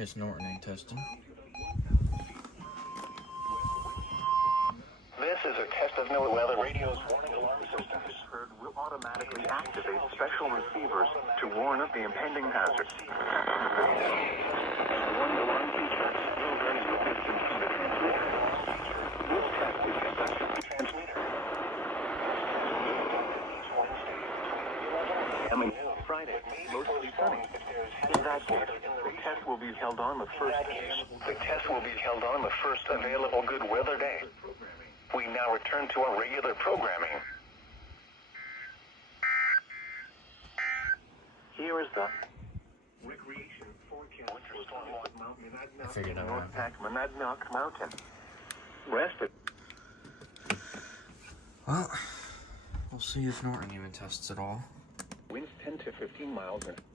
It's Norton ain't testing. This is a test of NWS weather radio's warning alarm systems. Will automatically activate special receivers to warn of the impending hazard. Warning alarm feature will vary the distance from the transmitter. This test is conducted by the transmitter. Friday, mostly sunny. In that case, the test will be held on the first available good weather day. We now return to our regular programming. Here is the recreation forecast I figured out North Pack Monadnock Mountain. Rest it. Well, we'll see if Norton even tests at all. Winds 10 to 15 miles an hour.